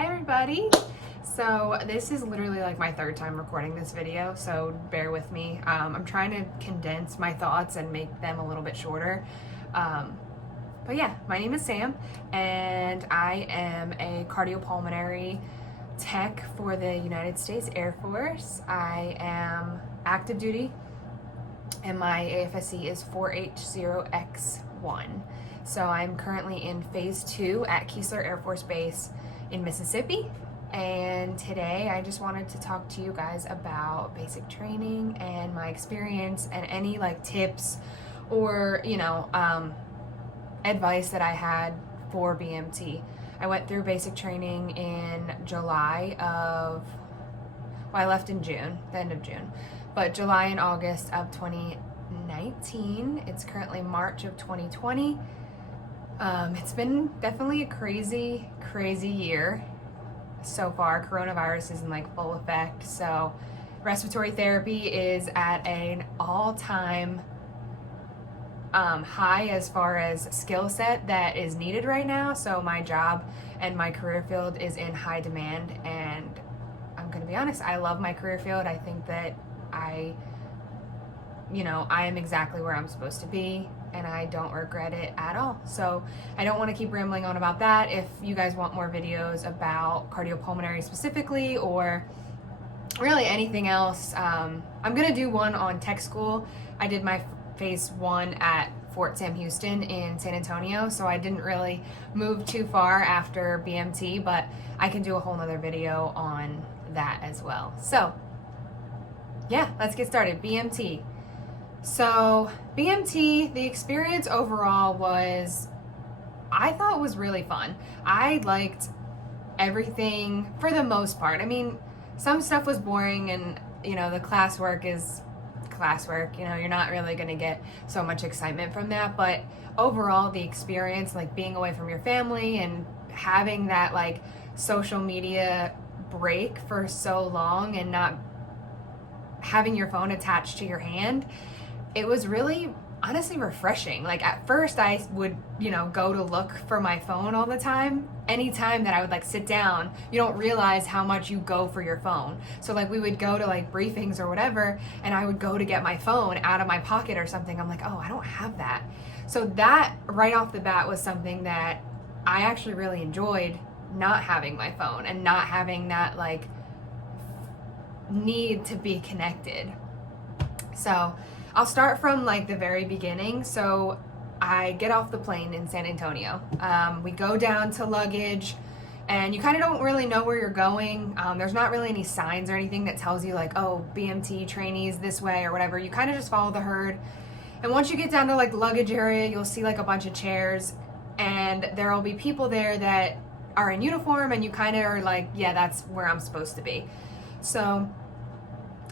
Hi everybody. So this is literally like my third time recording this video, so bear with me. I'm trying to condense my thoughts and make them a little bit shorter. But yeah, my name is Sam and I am a cardiopulmonary tech for the United States Air Force. I am active duty and my AFSC is 4H0X1. So I'm currently in phase 2 at Keesler Air Force Base in Mississippi. And today I just wanted to talk to you guys about basic training and my experience and any like tips or, advice that I had for BMT. I went through basic training in I left in June, the end of June, but July and August of 2019. It's currently March of 2020. It's been definitely a crazy year so far. Coronavirus is in like full effect, so respiratory therapy is at an all-time high as far as skill set that is needed right now. So my job and my career field is in high demand, and I'm gonna be honest, I love my career field. I think that I am exactly where I'm supposed to be, and I don't regret it at all. So I don't want to keep rambling on about that. If you guys want more videos about cardiopulmonary specifically, or really anything else, I'm gonna do one on tech school. I did my phase 1 at Fort Sam Houston in San Antonio, so I didn't really move too far after BMT, but I can do a whole nother video on that as well. So yeah, let's get started. BMT. So BMT, the experience overall I thought was really fun. I liked everything for the most part. I mean, some stuff was boring, and the classwork is classwork. You're not really going to get so much excitement from that, but overall the experience, like being away from your family and having that like social media break for so long and not having your phone attached to your hand, it was really honestly refreshing. Like at first I would, go to look for my phone all the time. Anytime that I would like sit down, you don't realize how much you go for your phone. So like we would go to like briefings or whatever, and I would go to get my phone out of my pocket or something. I'm like, oh, I don't have that. So that right off the bat was something that I actually really enjoyed, not having my phone and not having that like need to be connected. So I'll start from like the very beginning. So I get off the plane in San Antonio. We go down to luggage, and you kind of don't really know where you're going. There's not really any signs or anything that tells you like, oh, BMT trainees this way or whatever. You kind of just follow the herd. And once you get down to like the luggage area, you'll see like a bunch of chairs, and there'll be people there that are in uniform, and you kind of are like, yeah, that's where I'm supposed to be. So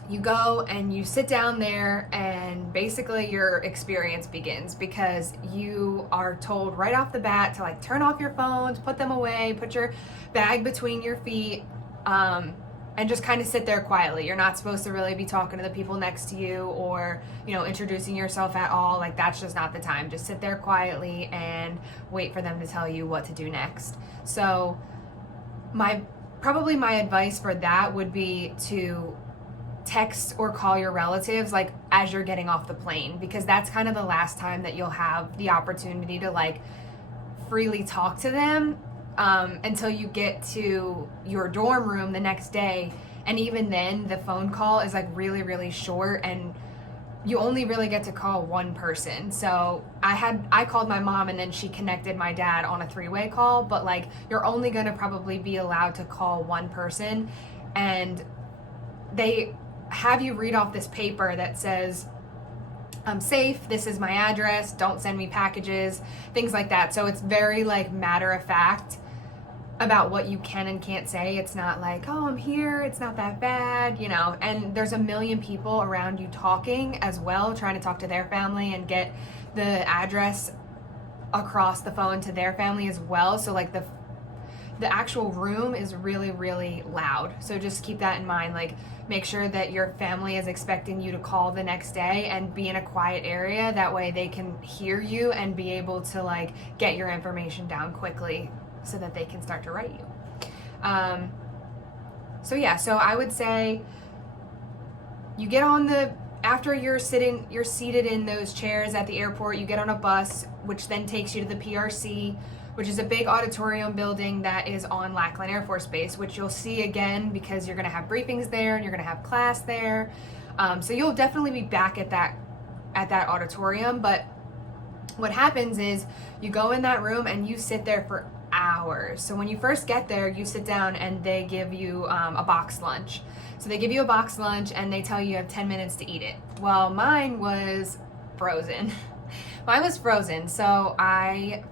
you go and you sit down there, and basically your experience begins, because you are told right off the bat to like turn off your phones, put them away, put your bag between your feet, and just kind of sit there quietly. You're not supposed to really be talking to the people next to you or, introducing yourself at all. Like that's just not the time. Just sit there quietly and wait for them to tell you what to do next. So probably my advice for that would be to text or call your relatives like as you're getting off the plane, because that's kind of the last time that you'll have the opportunity to like freely talk to them until you get to your dorm room the next day. And even then the phone call is like really short, and you only really get to call one person. So I called my mom, and then she connected my dad on a 3-way call, but like you're only going to probably be allowed to call one person, and they have you read off this paper that says, I'm safe, this is my address, don't send me packages, things like that. So it's very like matter of fact about what you can and can't say. It's not like, oh, I'm here, it's not that bad, and there's a million people around you talking as well, trying to talk to their family and get the address across the phone to their family as well. So like the actual room is really loud. So just keep that in mind. Like make sure that your family is expecting you to call the next day and be in a quiet area. That way they can hear you and be able to like get your information down quickly so that they can start to write you. So I would say you get on after you're seated in those chairs at the airport, you get on a bus, which then takes you to the PRC, which is a big auditorium building that is on Lackland Air Force Base, which you'll see again because you're going to have briefings there and you're going to have class there. So you'll definitely be back at that auditorium. But what happens is you go in that room and you sit there for hours. So when you first get there, you sit down and they give you a box lunch. So they give you a box lunch and they tell you have 10 minutes to eat it. Well, mine was frozen. Mine was frozen, so I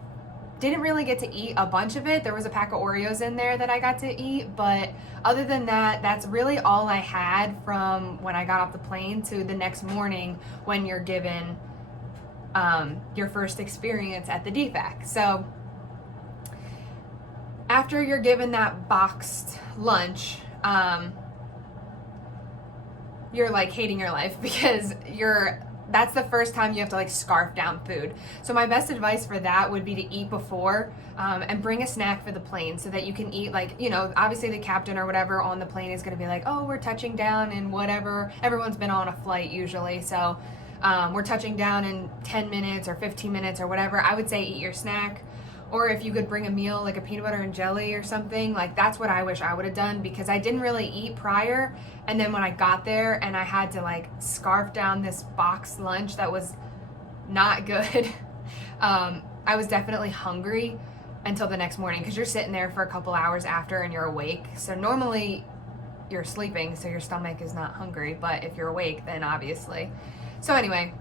didn't really get to eat a bunch of it. There was a pack of Oreos in there that I got to eat, but other than that, that's really all I had from when I got off the plane to the next morning when you're given your first experience at the DFAC. So after you're given that boxed lunch, you're like hating your life because that's the first time you have to like scarf down food. So my best advice for that would be to eat before and bring a snack for the plane so that you can eat, like, you know, obviously the captain or whatever on the plane is going to be like, oh, we're touching down and whatever. Everyone's been on a flight usually. So we're touching down in 10 minutes or 15 minutes or whatever. I would say eat your snack. Or if you could bring a meal like a peanut butter and jelly or something, like that's what I wish I would have done because I didn't really eat prior. And then when I got there and I had to like scarf down this box lunch that was not good, I was definitely hungry until the next morning because you're sitting there for a couple hours after and you're awake. So normally you're sleeping, so your stomach is not hungry. But if you're awake, then obviously. So anyway,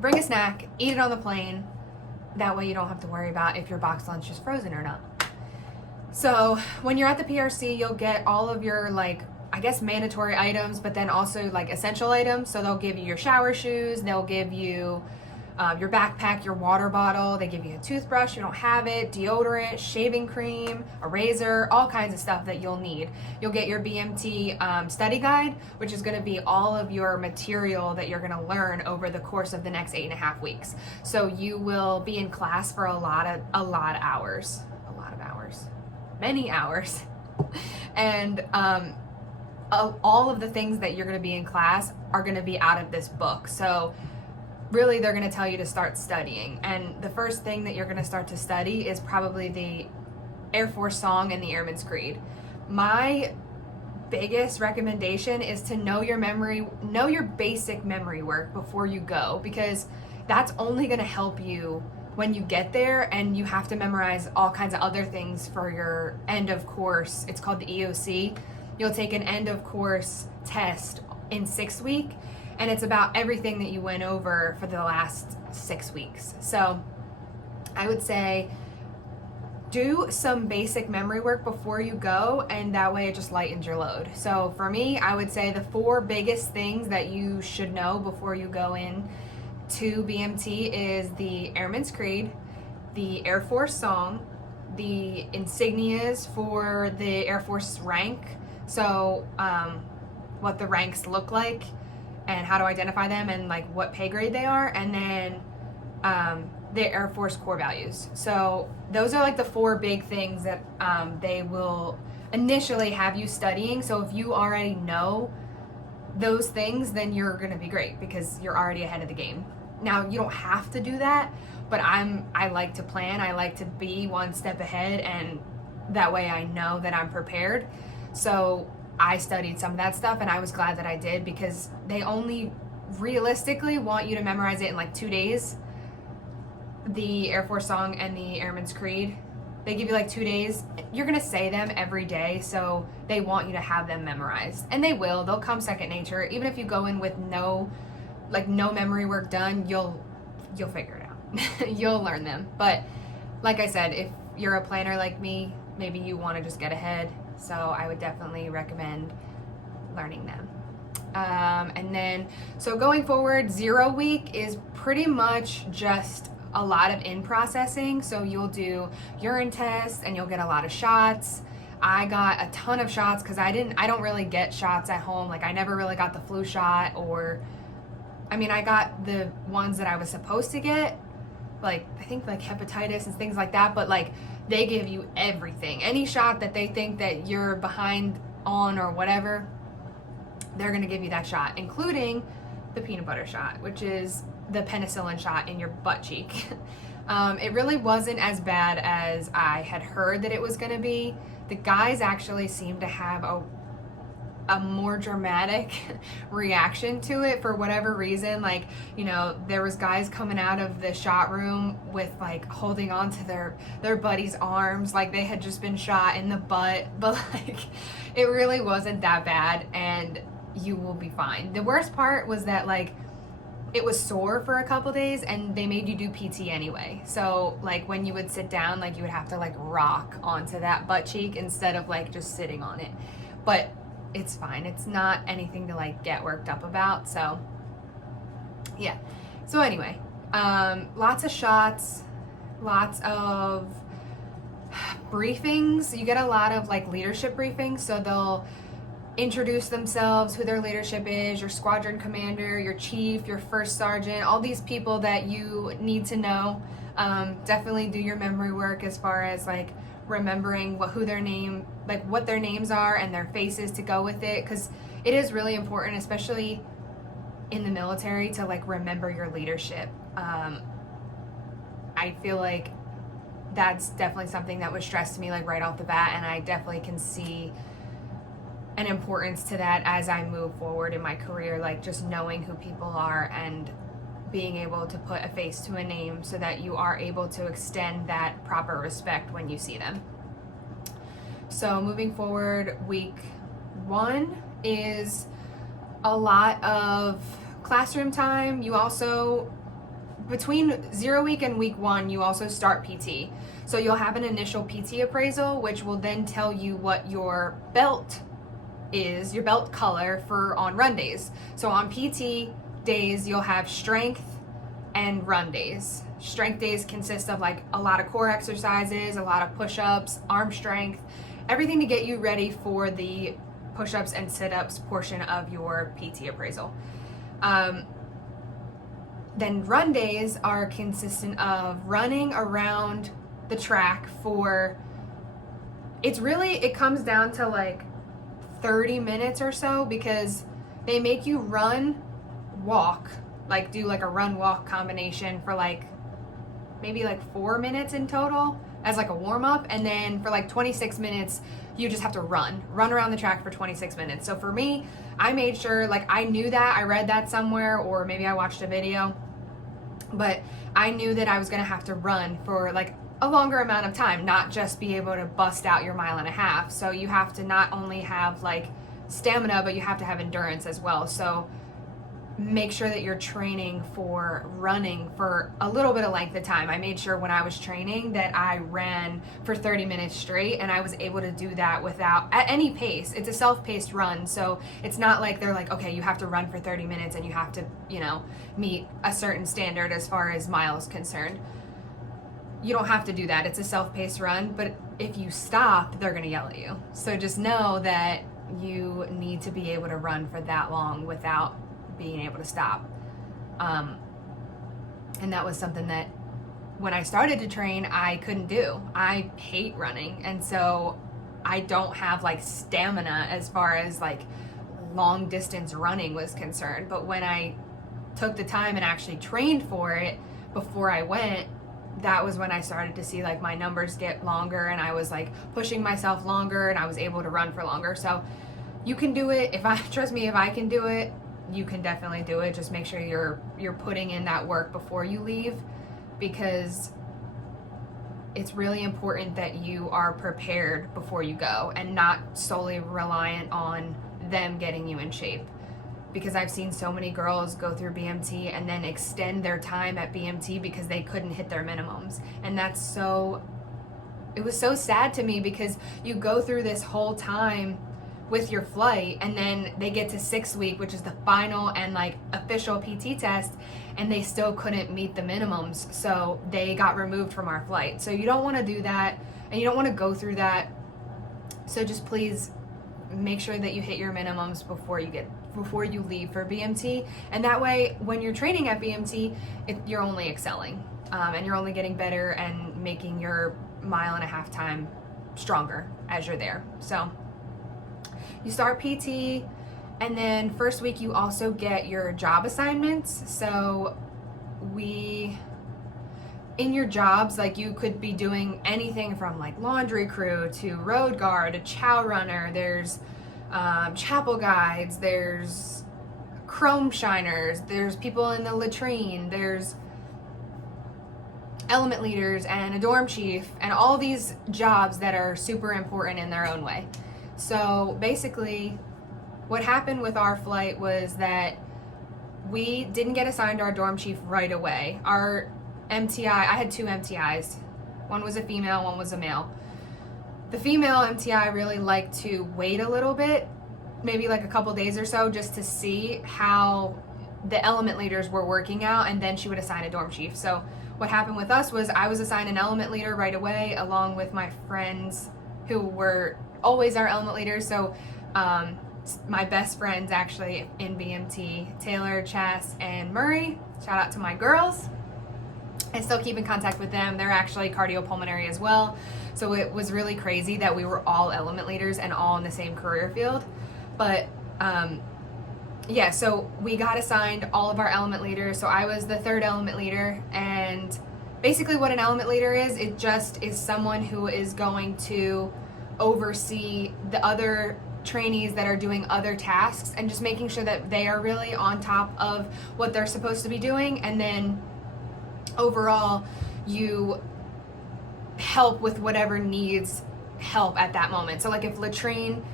bring a snack, eat it on the plane. That way you don't have to worry about if your box lunch is frozen or not. So when you're at the PRC, you'll get all of your, like, I guess mandatory items, but then also like essential items. So they'll give you your shower shoes, they'll give you your backpack, your water bottle, they give you a toothbrush, you don't have it, deodorant, shaving cream, a razor, all kinds of stuff that you'll need. You'll get your BMT study guide, which is going to be all of your material that you're going to learn over the course of the next 8.5 weeks. So you will be in class for a lot of hours, many hours. And all of the things that you're going to be in class are going to be out of this book. So really, they're going to tell you to start studying. And the first thing that you're going to start to study is probably the Air Force Song and the Airman's Creed. My biggest recommendation is to know your basic memory work before you go, because that's only going to help you when you get there and you have to memorize all kinds of other things for your end of course. It's called the EOC. You'll take an end of course test in 6 weeks. And it's about everything that you went over for the last 6 weeks. So I would say do some basic memory work before you go, and that way it just lightens your load. So for me, I would say the 4 biggest things that you should know before you go in to BMT is the Airman's Creed, the Air Force Song, the insignias for the Air Force rank, so what the ranks look like, and how to identify them and like what pay grade they are, and then the Air Force core values. So those are like the 4 big things that they will initially have you studying. So if you already know those things, then you're gonna be great because you're already ahead of the game. Now you don't have to do that, but I like to plan. I like to be one step ahead, and that way I know that I'm prepared. So I studied some of that stuff, and I was glad that I did because they only realistically want you to memorize it in like 2 days. The Air Force Song and the Airman's Creed, they give you like 2 days. You're gonna say them every day, so they want you to have them memorized, and they'll come second nature. Even if you go in with no memory work done, you'll figure it out. You'll learn them. But like I said, if you're a planner like me, maybe you want to just get ahead. So I would definitely recommend learning them. And then, so going forward, 0 week is pretty much just a lot of in-processing. So you'll do urine tests and you'll get a lot of shots. I got a ton of shots because I don't really get shots at home. Like I never really got the flu shot, I got the ones that I was supposed to get, like, I think like hepatitis and things like that, but like they give you everything. Any shot that they think that you're behind on or whatever, they're going to give you that shot, including the peanut butter shot, which is the penicillin shot in your butt cheek. It really wasn't as bad as I had heard that it was going to be. The guys actually seemed to have a more dramatic reaction to it for whatever reason. Like, you know, there was guys coming out of the shot room with like holding on to their buddy's arms like they had just been shot in the butt, but like it really wasn't that bad and you will be fine. The worst part was that like it was sore for a couple days and they made you do PT anyway. So like when you would sit down, like you would have to like rock onto that butt cheek instead of like just sitting on it. But it's fine. It's not anything to like get worked up about. So yeah. So anyway, lots of shots, lots of briefings. You get a lot of like leadership briefings. So they'll introduce themselves, who their leadership is, your squadron commander, your chief, your first sergeant, all these people that you need to know. Definitely do your memory work as far as like remembering what their names are and their faces to go with it, because it is really important, especially in the military, to like remember your leadership. I feel like that's definitely something that was stressed to me like right off the bat, and I definitely can see an importance to that as I move forward in my career, like just knowing who people are and being able to put a face to a name so that you are able to extend that proper respect when you see them. So moving forward, week 1 is a lot of classroom time. You also, between 0 week and week 1, you also start PT. So you'll have an initial PT appraisal, which will then tell you what your belt is, your belt color for on run days. So on PT days, you'll have strength and run days. Strength days consist of like a lot of core exercises, a lot of push-ups, arm strength, everything to get you ready for the push-ups and sit-ups portion of your PT appraisal. Then run days are consistent of running around the track for, it comes down to like 30 minutes or so, because they make you run, walk, like do like a run walk combination for like maybe like 4 minutes in total as like a warm up, and then for like 26 minutes you just have to run around the track for 26 minutes. So for me, I made sure, like I knew that, I read that somewhere or maybe I watched a video, but I knew that I was gonna have to run for like a longer amount of time, not just be able to bust out your 1.5 miles. So you have to not only have like stamina, but you have to have endurance as well. So make sure that you're training for running for a little bit of length of time. I made sure when I was training that I ran for 30 minutes straight, and I was able to do that without at any pace. It's a self-paced run, so it's not like they're like, okay, you have to run for 30 minutes and you have to, meet a certain standard as far as miles concerned. You don't have to do that. It's a self-paced run, but if you stop, they're gonna yell at you. So just know that you need to be able to run for that long without being able to stop. And that was something that when I started to train, I couldn't do. I hate running, and so I don't have like stamina as far as like long distance running was concerned. But when I took the time and actually trained for it before I went, that was when I started to see like my numbers get longer, and I was like pushing myself longer, and I was able to run for longer. So you can do it. Trust me, if I can do it, you can definitely do it. Just make sure you're putting in that work before you leave, because it's really important that you are prepared before you go and not solely reliant on them getting you in shape. Because I've seen so many girls go through BMT and then extend their time at BMT because they couldn't hit their minimums. And it was so sad to me, because you go through this whole time with your flight, and then they get to 6th week, which is the final and like official PT test, and they still couldn't meet the minimums, so they got removed from our flight. So you don't want to do that, and you don't want to go through that. So just please make sure that you hit your minimums before you leave for BMT, and that way when you're training at BMT, you're only excelling. and you're only getting better and making your mile-and-a-half time stronger as you're there. So you start PT, and then first week you also get your job assignments. So in your jobs, like, you could be doing anything from like laundry crew to road guard to chow runner. There's chapel guides, there's chrome shiners, there's people in the latrine, there's element leaders and a dorm chief, and all these jobs that are super important in their own way. So basically what happened with our flight was that we didn't get assigned our dorm chief right away. Our MTI, I had 2 MTIs. One was a female, one was a male. The female MTI really liked to wait a little bit, maybe like a couple days or so, just to see how the element leaders were working out, and then she would assign a dorm chief. So what happened with us was I was assigned an element leader right away, along with my friends who were always our element leaders. So my best friends actually in BMT, Taylor, Chas, and Murray. Shout out to my girls. I still keep in contact with them. They're actually cardiopulmonary as well. So it was really crazy that we were all element leaders and all in the same career field. But yeah, so we got assigned all of our element leaders. So I was the 3rd element leader, and basically what an element leader is, it just is someone who is going to oversee the other trainees that are doing other tasks and just making sure that they are really on top of what they're supposed to be doing. And then overall, you help with whatever needs help at that moment. So like if latrine,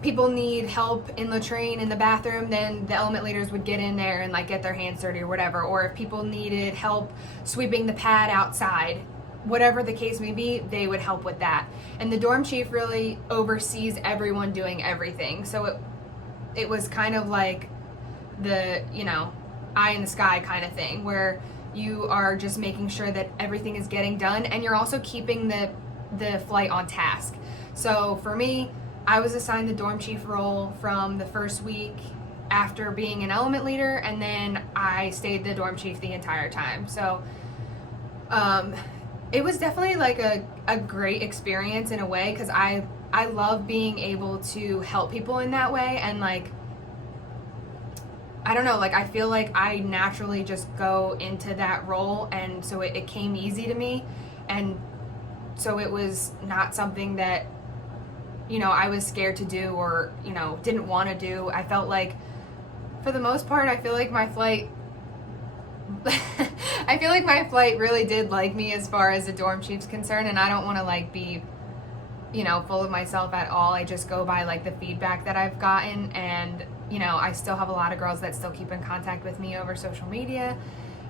people need help in latrine in the bathroom, then the element leaders would get in there and like get their hands dirty or whatever. Or if people needed help sweeping the pad outside, whatever the case may be, they would help with that. And the dorm chief really oversees everyone doing everything. So it was kind of like the, eye in the sky kind of thing, where you are just making sure that everything is getting done, and you're also keeping the flight on task. So for me, I was assigned the dorm chief role from the first week after being an element leader, and then I stayed the dorm chief the entire time. So it was definitely like a great experience in a way, because I love being able to help people in that way. And like, I don't know, like I feel like I naturally just go into that role, and so it came easy to me. And so it was not something that I was scared to do or didn't want to do. I felt like, for the most part, I feel like my flight really did like me as far as the dorm chief's concerned. And I don't want to like be full of myself at all. I just go by like the feedback that I've gotten, and I still have a lot of girls that still keep in contact with me over social media.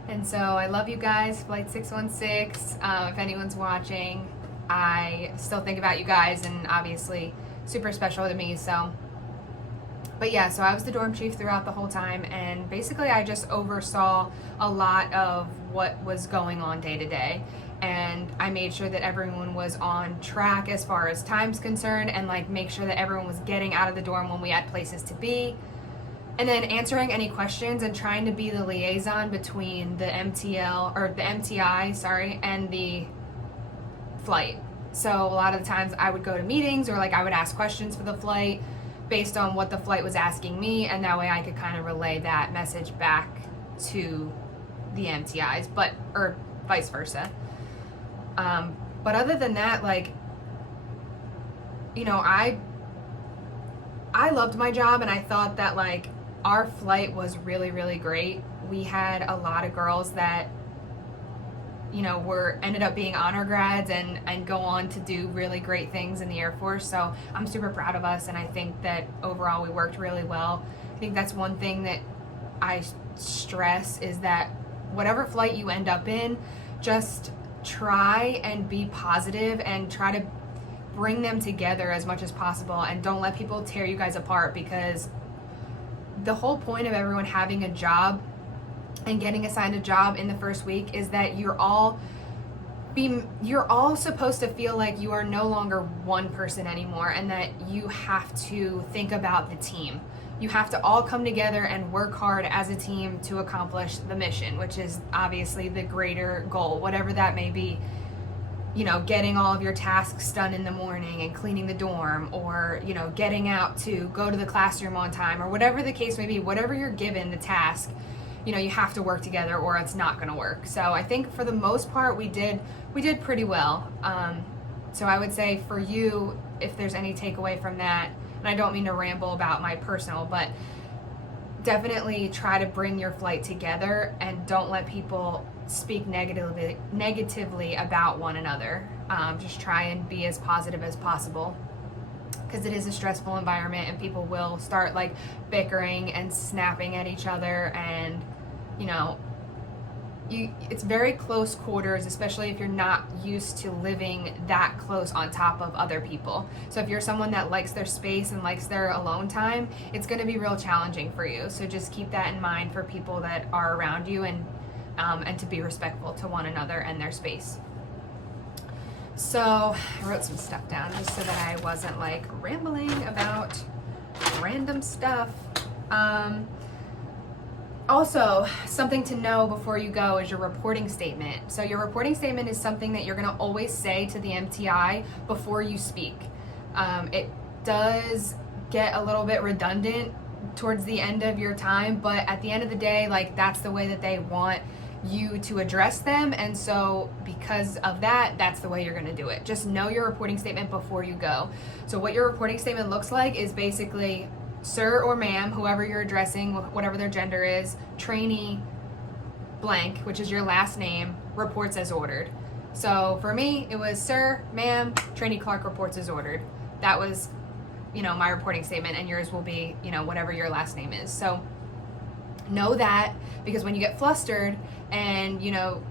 And so I love you guys, Flight 616. If anyone's watching, I still think about you guys, and obviously super special to me. So, but yeah, so I was the dorm chief throughout the whole time, and basically I just oversaw a lot of what was going on day to day. And I made sure that everyone was on track as far as time's concerned, and like make sure that everyone was getting out of the dorm when we had places to be. And then answering any questions and trying to be the liaison between the MTI, and the flight. So a lot of the times I would go to meetings, or like I would ask questions for the flight based on what the flight was asking me, and that way I could kind of relay that message back to the MTIs, or vice versa. But other than that, like, I loved my job, and I thought that like our flight was really, really great. We had a lot of girls that ended up being honor grads and go on to do really great things in the Air Force. So I'm super proud of us, and I think that overall we worked really well. I think that's one thing that I stress, is that whatever flight you end up in, just try and be positive and try to bring them together as much as possible, and don't let people tear you guys apart, because the whole point of everyone having a job and getting assigned a job in the first week is that you're all supposed to feel like you are no longer one person anymore, and that you have to think about the team you have to all come together and work hard as a team to accomplish the mission, which is obviously the greater goal, whatever that may be. You know, getting all of your tasks done in the morning and cleaning the dorm, or, you know, getting out to go to the classroom on time, or whatever the case may be, whatever you're given the task, you know, you have to work together or it's not going to work. So I think for the most part, we did pretty well. So I would say for you, if there's any takeaway from that, and I don't mean to ramble about my personal, but definitely try to bring your flight together and don't let people speak negatively about one another. Just try and be as positive as possible, because it is a stressful environment and people will start like bickering and snapping at each other, and you know, it's very close quarters, especially if you're not used to living that close on top of other people. So if you're someone that likes their space and likes their alone time, it's going to be real challenging for you. So just keep that in mind for people that are around you, and to be respectful to one another and their space. So I wrote some stuff down just so that I wasn't like rambling about random stuff. Also, something to know before you go is your reporting statement. So your reporting statement is something that you're going to always say to the MTI before you speak. It does get a little bit redundant towards the end of your time, but at the end of the day, like, that's the way that they want you to address them, and so because of that, that's the way you're going to do it. Just know your reporting statement before you go. So what your reporting statement looks like is basically, sir or ma'am, whoever you're addressing, whatever their gender is, trainee blank, which is your last name, reports as ordered. So for me, it was sir, ma'am, trainee Clark reports as ordered. That was, you know, my reporting statement, and yours will be, you know, whatever your last name is. So know that, because when you get flustered and, you know,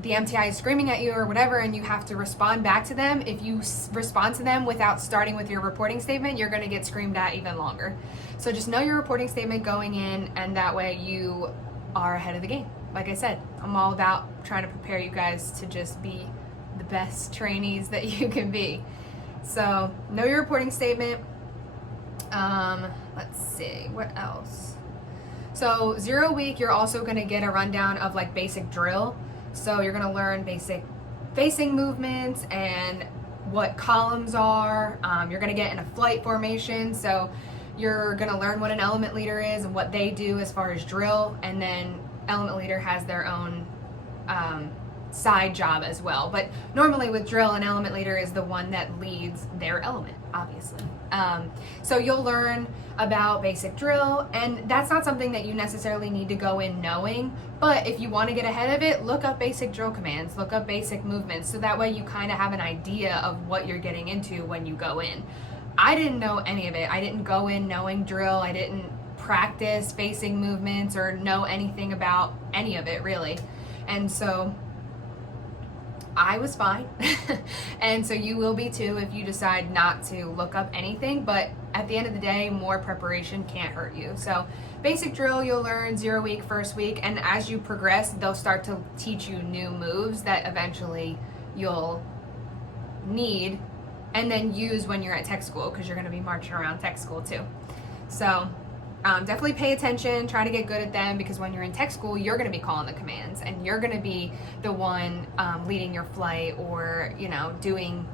the MTI is screaming at you or whatever, and you have to respond back to them, if you respond to them without starting with your reporting statement, you're going to get screamed at even longer. So just know your reporting statement going in, and that way you are ahead of the game. Like I said, I'm all about trying to prepare you guys to just be the best trainees that you can be. So know your reporting statement. Let's see, what else? So 0 week, you're also going to get a rundown of like basic drill. So you're going to learn basic facing movements and what columns are. You're going to get in a flight formation. So you're going to learn what an element leader is and what they do as far as drill. And then element leader has their own side job as well. But normally with drill, an element leader is the one that leads their element, obviously. So you'll learn about basic drill, and that's not something that you necessarily need to go in knowing, but if you want to get ahead of it, look up basic drill commands, look up basic movements, so that way you kind of have an idea of what you're getting into when you go in. I didn't know any of it. I didn't go in knowing drill. I didn't practice facing movements or know anything about any of it, really. And so I was fine. And so you will be too if you decide not to look up anything. But at the end of the day, more preparation can't hurt you. So basic drill, you'll learn 0 week, first week. And as you progress, they'll start to teach you new moves that eventually you'll need and then use when you're at tech school, because you're going to be marching around tech school too. So definitely pay attention, try to get good at them, because when you're in tech school, you're going to be calling the commands and you're going to be the one leading your flight, or, you know, doing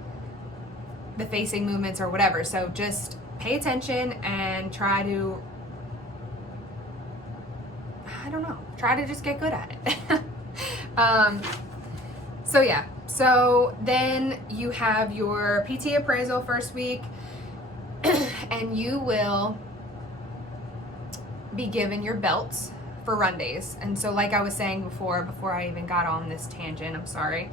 the facing movements or whatever. So just pay attention and try to, I don't know, try to just get good at it. So yeah, so then you have your PT appraisal first week, and you will be given your belts for run days. And so like I was saying before I even got on this tangent, I'm sorry,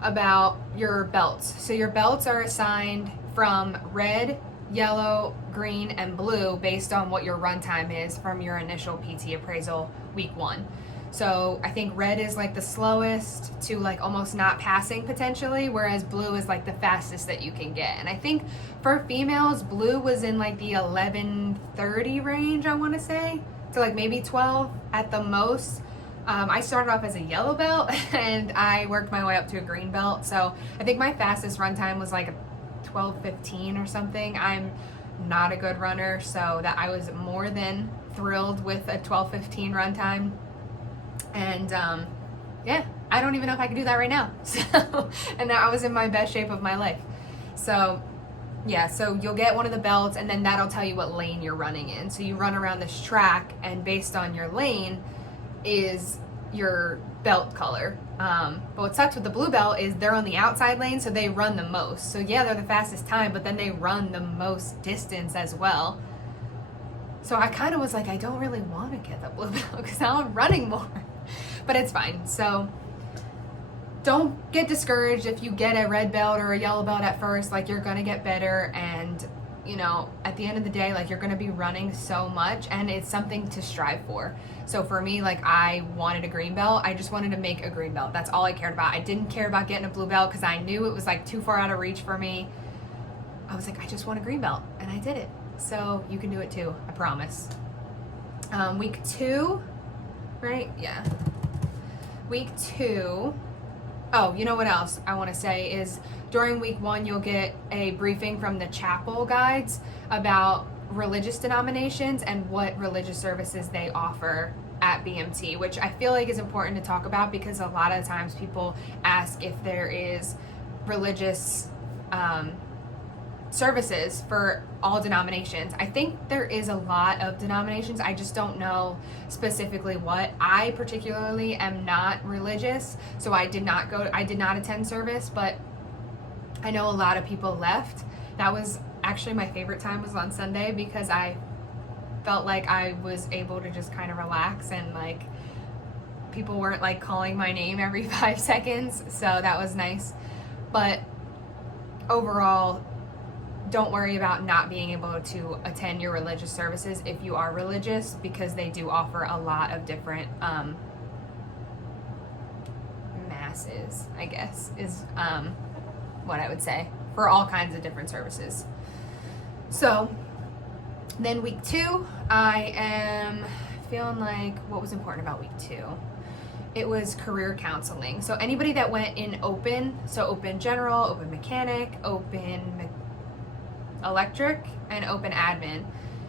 about your belts. So your belts are assigned from red, yellow, green, and blue based on what your run time is from your initial PT appraisal week 1. So I think red is like the slowest to like almost not passing potentially, whereas blue is like the fastest that you can get. And I think for females, blue was in like the 11:30 range, I want to say, to like maybe 12 at the most. I started off as a yellow belt and I worked my way up to a green belt. So I think my fastest run time was like a 12:15 or something. I'm not a good runner, so that I was more than thrilled with a 12:15 run time. And yeah, I don't even know if I could do that right now. So, and that I was in my best shape of my life. So yeah, so you'll get one of the belts, and then that'll tell you what lane you're running in. So you run around this track, and based on your lane is your belt color. But what sucks with the blue belt is they're on the outside lane, so they run the most. So yeah, they're the fastest time, but then they run the most distance as well. So I kind of was like, I don't really want to get the blue belt because now I'm running more. But it's fine. So don't get discouraged if you get a red belt or a yellow belt at first. Like, you're going to get better, and you know, at the end of the day, like, you're going to be running so much, and it's something to strive for. So for me, like, I wanted a green belt. I just wanted to make a green belt. That's all I cared about. I didn't care about getting a blue belt because I knew it was like too far out of reach for me. I was like, I just want a green belt, and I did it. So you can do it too, I promise. Week 2, right? Yeah. Week 2. Oh, you know what else I want to say is during week 1, you'll get a briefing from the chapel guides about religious denominations and what religious services they offer at BMT, which I feel like is important to talk about because a lot of times people ask if there is religious services for all denominations. I think there is a lot of denominations. I just don't know specifically what. I particularly am not religious, so I did not attend service, but I know a lot of people left. That was actually my favorite time, was on Sunday, because I felt like I was able to just kind of relax, and like people weren't like calling my name every 5 seconds, so that was nice. But overall, don't worry about not being able to attend your religious services if you are religious, because they do offer a lot of different masses, I guess, is what I would say, for all kinds of different services. So then week 2, I am feeling like, what was important about week 2? It was career counseling. So anybody that went in open, so open general, open mechanic, open electric, and open admin,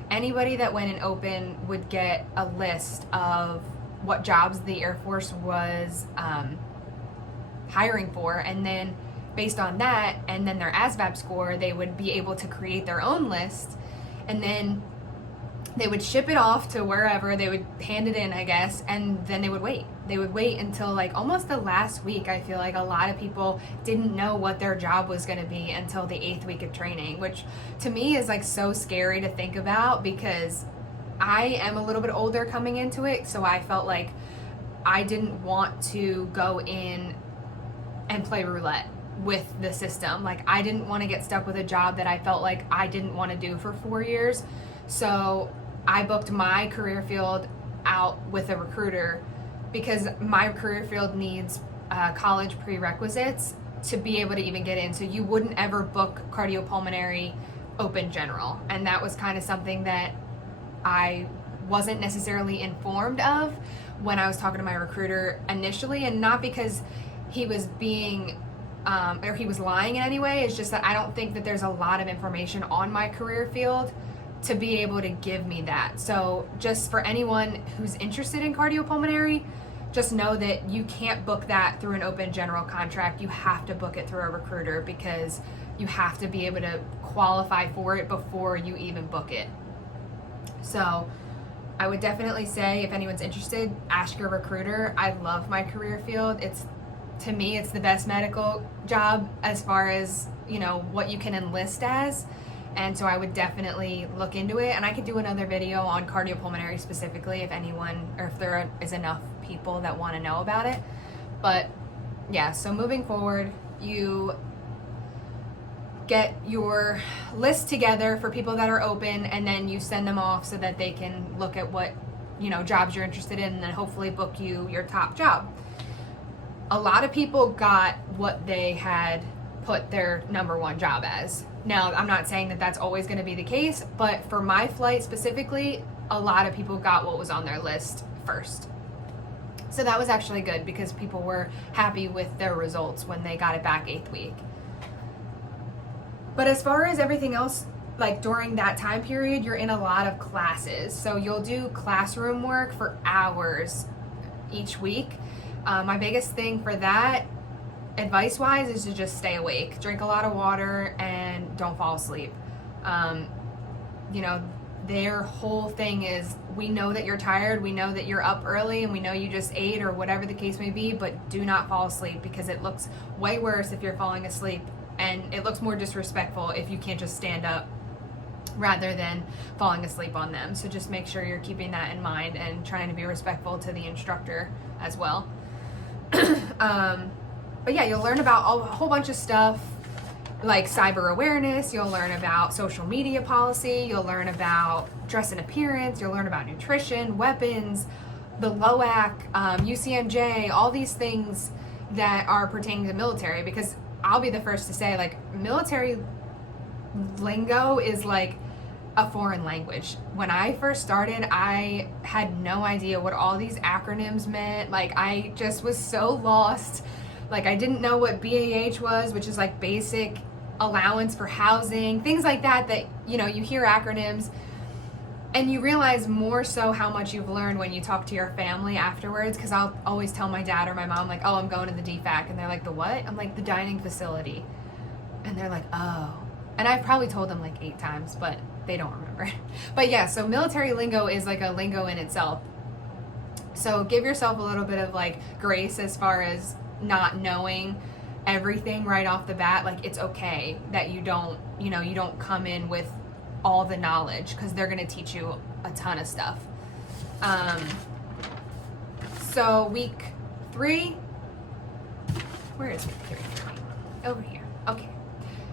anybody that went in open would get a list of what jobs the Air Force was hiring for, and then based on that and then their ASVAB score, they would be able to create their own list, and then they would ship it off to wherever, they would hand it in, I guess, and then they would wait until like almost the last week. I feel like a lot of people didn't know what their job was going to be until the 8th week of training, which to me is like so scary to think about, because I am a little bit older coming into it, so I felt like I didn't want to go in and play roulette with the system. Like, I didn't want to get stuck with a job that I felt like I didn't want to do for 4 years. So I booked my career field out with a recruiter, because my career field needs college prerequisites to be able to even get in. So you wouldn't ever book cardiopulmonary open general. And that was kind of something that I wasn't necessarily informed of when I was talking to my recruiter initially, and not because he was being or he was lying in any way. It's just that I don't think that there's a lot of information on my career field to be able to give me that. So just for anyone who's interested in cardiopulmonary, just know that you can't book that through an open general contract. You have to book it through a recruiter, because you have to be able to qualify for it before you even book it. So I would definitely say, if anyone's interested, ask your recruiter. I love my career field. To me, it's the best medical job as far as, you know, what you can enlist as. And so I would definitely look into it. And I could do another video on cardiopulmonary specifically if anyone, or if there is enough people that want to know about it. But yeah, so moving forward, you get your list together for people that are open, and then you send them off so that they can look at what, you know, jobs you're interested in, and then hopefully book you your top job. A lot of people got what they had put their number 1 job as. Now, I'm not saying that that's always going to be the case, but for my flight specifically, a lot of people got what was on their list first. So that was actually good, because people were happy with their results when they got it back 8th week. But as far as everything else like during that time period, you're in a lot of classes. So you'll do classroom work for hours each week. My biggest thing for that, advice wise, is to just stay awake, drink a lot of water, and don't fall asleep. You know, their whole thing is, we know that you're tired, we know that you're up early, and we know you just ate or whatever the case may be, but do not fall asleep, because it looks way worse if you're falling asleep, and it looks more disrespectful if you can't just stand up rather than falling asleep on them. So just make sure you're keeping that in mind and trying to be respectful to the instructor as well. But yeah, you'll learn about a whole bunch of stuff like cyber awareness. You'll learn about social media policy. You'll learn about dress and appearance. You'll learn about nutrition, weapons, the LOAC, UCMJ, all these things that are pertaining to military, because I'll be the first to say, like, military lingo is like a foreign language. When I first started, I had no idea what all these acronyms meant. Like, I just was so lost. Like, I didn't know what BAH was, which is like basic allowance for housing, things like that, you know, you hear acronyms and you realize more so how much you've learned when you talk to your family afterwards. Because I'll always tell my dad or my mom, like, oh, I'm going to the DFAC, and they're like, the what? I'm like, the dining facility. And they're like, oh. And I've probably told them like 8 times, but they don't remember. But yeah, so military lingo is like a lingo in itself. So give yourself a little bit of like grace as far as not knowing everything right off the bat. Like, it's okay that you don't come in with all the knowledge, because they're going to teach you a ton of stuff. So week 3, where is week 3? Over here. Okay.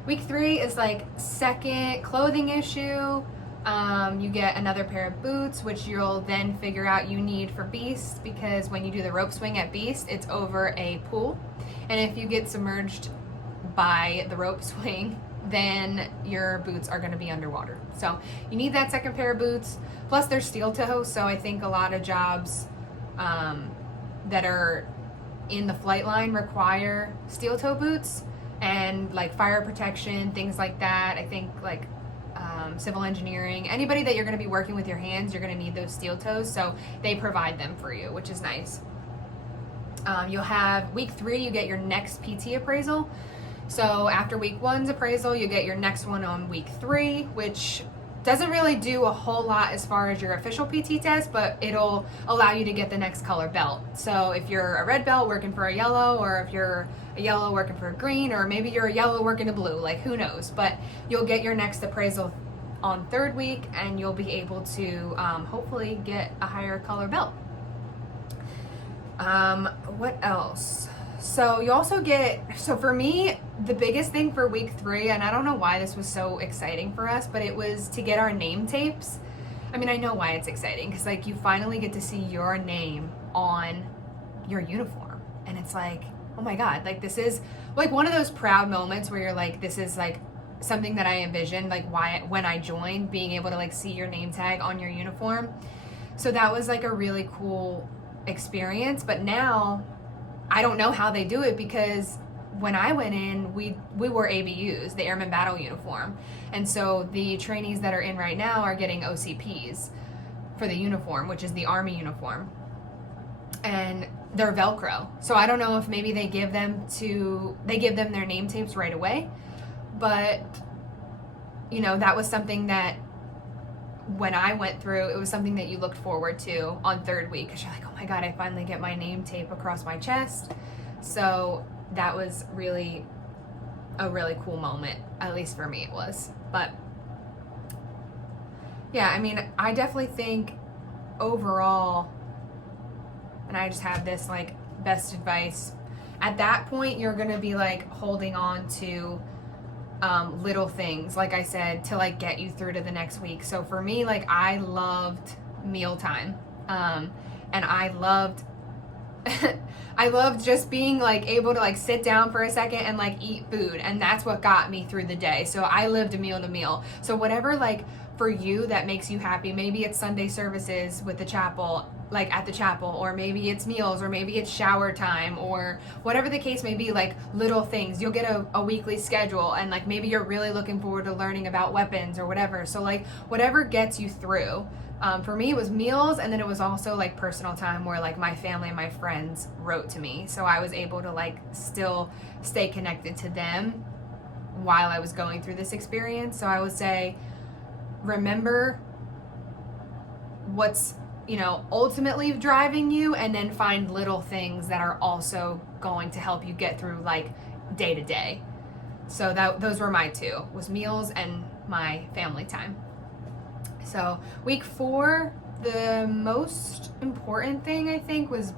Week 3 is like second clothing issue. You get another pair of boots, which you'll then figure out you need for Beast, because when you do the rope swing at Beast, it's over a pool. And if you get submerged by the rope swing, then your boots are going to be underwater. So you need that second pair of boots. Plus they're steel toe, so I think a lot of jobs that are in the flight line require steel toe boots, and like fire protection, things like that. I think like civil engineering, anybody that you're going to be working with your hands, you're going to need those steel toes, so they provide them for you, which is nice. You'll have week 3, you get your next PT appraisal. So after week 1's appraisal, you get your next one on week 3, which doesn't really do a whole lot as far as your official PT test, but it'll allow you to get the next color belt. So if you're a red belt working for a yellow, or if you're a yellow working for a green, or maybe you're a yellow working a blue, like, who knows, but you'll get your next appraisal on 3rd week, and you'll be able to hopefully get a higher color belt. What else? So you also so for me, the biggest thing for week 3, and I don't know why this was so exciting for us, but it was to get our name tapes. I mean, I know why it's exciting, because like you finally get to see your name on your uniform, and it's like, oh my God, like this is like one of those proud moments where you're like, this is like something that I envisioned, like when I joined, being able to like see your name tag on your uniform. So that was like a really cool experience. But now I don't know how they do it, because when I went in, we wore ABUs, the Airman Battle Uniform. And so the trainees that are in right now are getting OCPs for the uniform, which is the Army uniform. And they're Velcro. So I don't know if maybe they give them their name tapes right away. But, you know, that was something that when I went through, it was something that you looked forward to on 3rd week, because you're like, oh my God, I finally get my name tape across my chest. So that was really a really cool moment, at least for me it was. But yeah, I mean, I definitely think overall, and I just have this like best advice, at that point you're gonna be like holding on to little things, like I said, to like get you through to the next week. So for me, like, I loved mealtime, and I loved I loved just being like able to like sit down for a second and like eat food, and that's what got me through the day. So I lived a meal to meal. So whatever like for you that makes you happy, maybe it's Sunday services with the chapel, like at the chapel, or maybe it's meals, or maybe it's shower time, or whatever the case may be, like little things. You'll get a weekly schedule, and like maybe you're really looking forward to learning about weapons or whatever. So like whatever gets you through. For me, it was meals, and then it was also like personal time where like my family and my friends wrote to me. So I was able to like still stay connected to them while I was going through this experience. So I would say, remember what's, you know, ultimately driving you, and then find little things that are also going to help you get through like day to day. So those were my two, was meals and my family time. So week 4, the most important thing I think was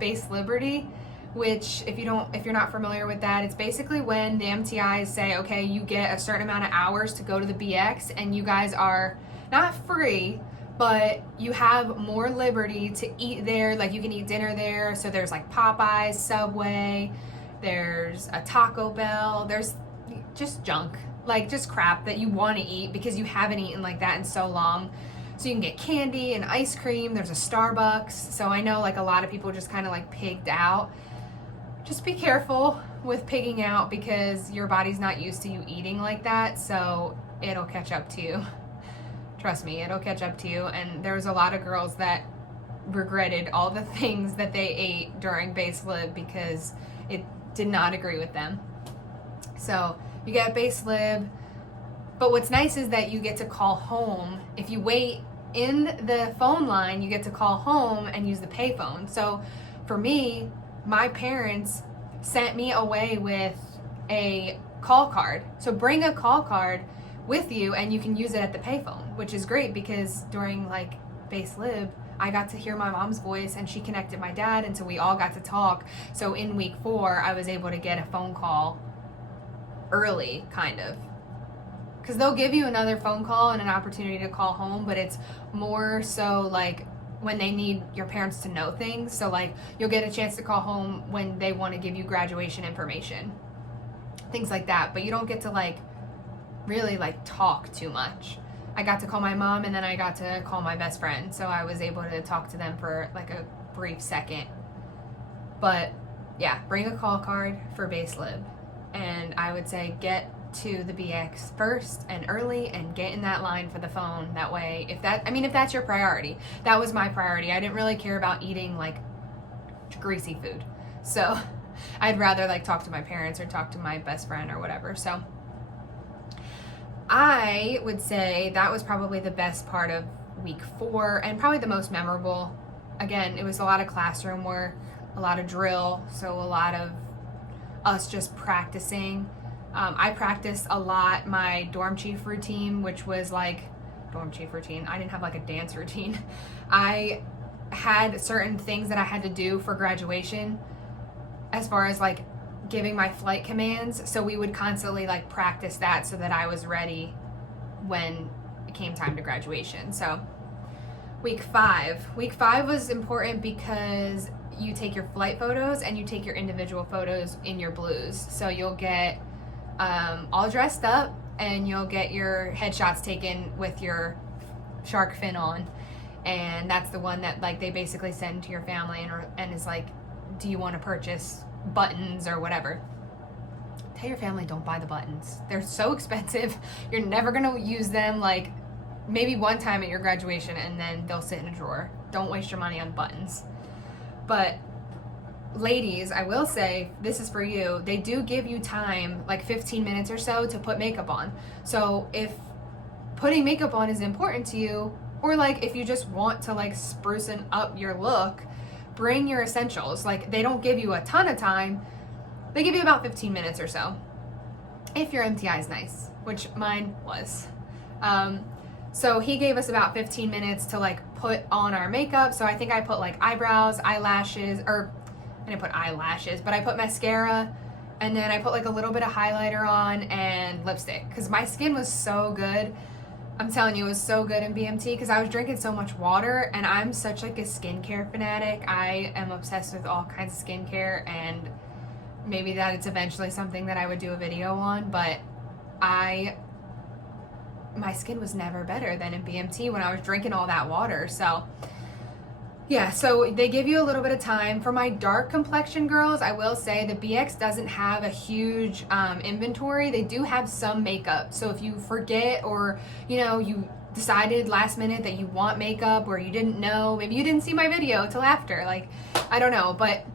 base liberty, which if you're not familiar with that, it's basically when the MTIs say, okay, you get a certain amount of hours to go to the BX, and you guys are not free, but you have more liberty to eat there. Like you can eat dinner there. So there's like Popeyes, Subway, there's a Taco Bell, there's just junk, like just crap that you want to eat because you haven't eaten like that in so long. So you can get candy and ice cream. There's a Starbucks. So I know like a lot of people just kind of like pigged out. Just be careful with pigging out, because your body's not used to you eating like that. So it'll catch up to you. Trust me, it'll catch up to you. And there was a lot of girls that regretted all the things that they ate during base lib because it did not agree with them. So you get base lib, but what's nice is that you get to call home. If you wait in the phone line, you get to call home and use the payphone. So for me, my parents sent me away with a call card. So bring a call card with you and you can use it at the payphone, which is great because during like base lib, I got to hear my mom's voice and she connected my dad, and so we all got to talk. So in week 4, I was able to get a phone call early, kind of, because they'll give you another phone call and an opportunity to call home, but it's more so like when they need your parents to know things. So like you'll get a chance to call home when they want to give you graduation information, things like that, but you don't get to like really like talk too much. I got to call my mom, and then I got to call my best friend, so I was able to talk to them for like a brief second. But yeah, bring a call card for base lib. And I would say get to the BX first and early and get in that line for the phone. That way, if that's your priority. That was my priority. I didn't really care about eating like greasy food. So I'd rather like talk to my parents or talk to my best friend or whatever. So I would say that was probably the best part of week 4 and probably the most memorable. Again, it was a lot of classroom work, a lot of drill, so a lot of us just practicing. I practiced a lot my dorm chief routine, which was like dorm chief routine. I didn't have like a dance routine. I had certain things that I had to do for graduation as far as like giving my flight commands. So we would constantly like practice that so that I was ready when it came time to graduation. So week 5 was important because you take your flight photos and you take your individual photos in your blues. So you'll get all dressed up and you'll get your headshots taken with your shark fin on. And that's the one that like they basically send to your family and is like, do you want to purchase buttons or whatever? Tell your family don't buy the buttons. They're so expensive. You're never going to use them, like maybe one time at your graduation, and then they'll sit in a drawer. Don't waste your money on buttons. But ladies, I will say, this is for you, they do give you time, like 15 minutes or so, to put makeup on. So if putting makeup on is important to you, or like if you just want to like sprucing up your look, bring your essentials. Like they don't give you a ton of time. They give you about 15 minutes or so. If your MTI is nice, which mine was. So he gave us about 15 minutes to like put on our makeup. So I think I put like eyebrows, eyelashes, or I didn't put eyelashes, but I put mascara, and then I put like a little bit of highlighter on and lipstick because my skin was so good. I'm telling you, it was so good in BMT because I was drinking so much water, and I'm such like a skincare fanatic. I am obsessed with all kinds of skincare, and maybe that it's eventually something that I would do a video on, but my skin was never better than in BMT when I was drinking all that water. So Yeah, so they give you a little bit of time. For my dark complexion girls, I will say the BX doesn't have a huge inventory. They do have some makeup. So if you forget, or you decided last minute that you want makeup, or you didn't know, maybe you didn't see my video till after, like, I don't know, but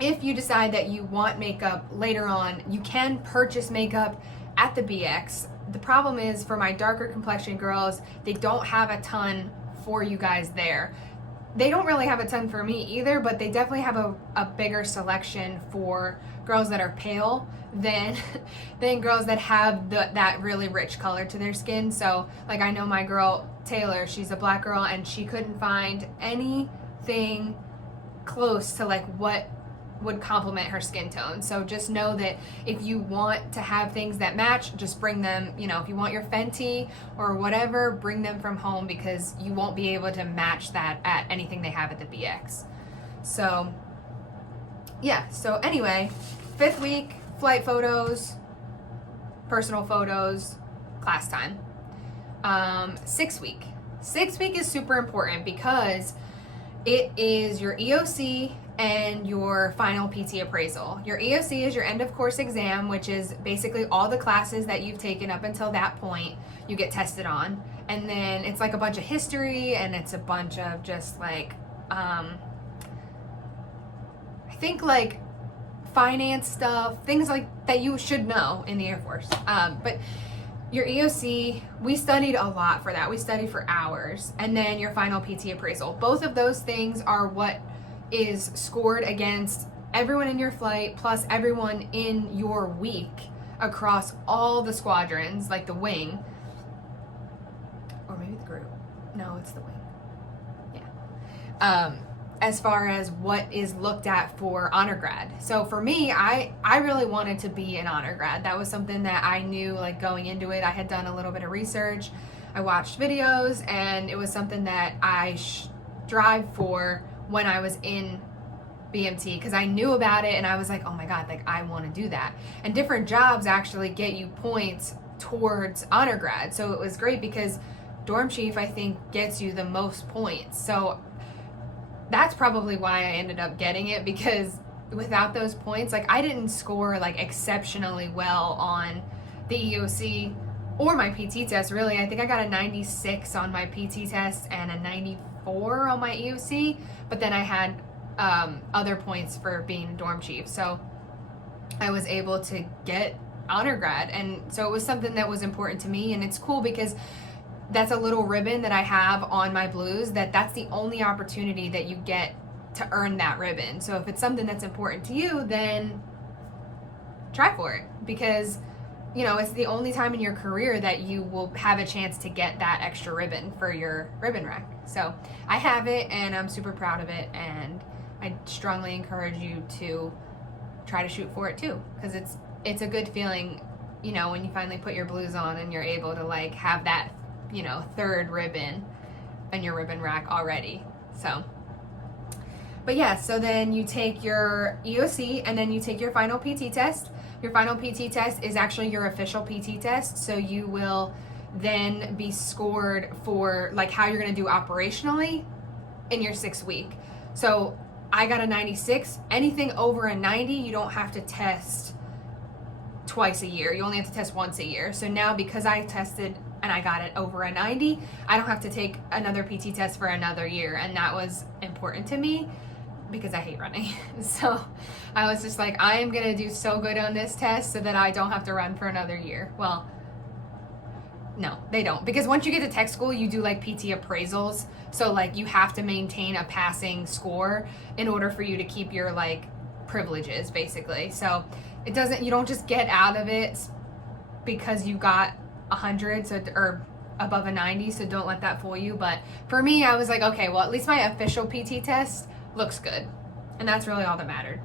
if you decide that you want makeup later on, you can purchase makeup at the BX. The problem is, for my darker complexion girls, they don't have a ton for you guys there. They don't really have a ton for me either, but they definitely have a bigger selection for girls that are pale than girls that have that really rich color to their skin. So, like, I know my girl Taylor, she's a black girl, and she couldn't find anything close to like what would complement her skin tone. So just know that if you want to have things that match, just bring them, if you want your Fenty or whatever, bring them from home, because you won't be able to match that at anything they have at the BX. So yeah, so anyway, 5th week, flight photos, personal photos, class time. 6th week. 6th week is super important because it is your EOC and your final PT appraisal. Your EOC is your end of course exam, which is basically all the classes that you've taken up until that point you get tested on. And then it's like a bunch of history, and it's a bunch of just like, I think like finance stuff, things like that you should know in the Air Force. But your EOC, we studied a lot for that. We studied for hours. And then your final PT appraisal. Both of those things are what is scored against everyone in your flight plus everyone in your week across all the squadrons, like the wing, or maybe the group. No, it's the wing. Yeah. As far as what is looked at for honor grad. So for me, I really wanted to be an honor grad. That was something that I knew, like, going into it. I had done a little bit of research. I watched videos, and it was something that I strive for when I was in BMT, because I knew about it and I was like, oh my God, like, I want to do that. And different jobs actually get you points towards honor grad. So it was great because dorm chief, I think, gets you the most points. So that's probably why I ended up getting it, because without those points, like, I didn't score like exceptionally well on the EOC or my PT test, really. I think I got a 96 on my PT test and a 94 on my EOC, but then I had other points for being dorm chief. So I was able to get honor grad. And so it was something that was important to me. And it's cool because that's a little ribbon that I have on my blues, that's the only opportunity that you get to earn that ribbon. So if it's something that's important to you, then try for it, because it's the only time in your career that you will have a chance to get that extra ribbon for your ribbon rack. So I have it, and I'm super proud of it, and I strongly encourage you to try to shoot for it too, because it's a good feeling, when you finally put your blues on and you're able to like have that, 3rd ribbon in your ribbon rack already. So, but yeah, so then you take your EOC and then you take your final PT test. Your final PT test is actually your official PT test, so you will then be scored for like how you're going to do operationally in your 6th week. So I got a 96. Anything over a 90, you don't have to test twice a year. You only have to test once a year. So now, because I tested and I got it over a 90, I don't have to take another PT test for another year. And that was important to me because I hate running. So I was just like, I am going to do so good on this test so that I don't have to run for another year. Well, no, they don't. Because once you get to tech school, you do like PT appraisals. So like you have to maintain a passing score in order for you to keep your like privileges, basically. So you don't just get out of it because you got 100 or above a 90, so don't let that fool you. But for me, I was like, okay, well, at least my official PT test looks good, and that's really all that mattered.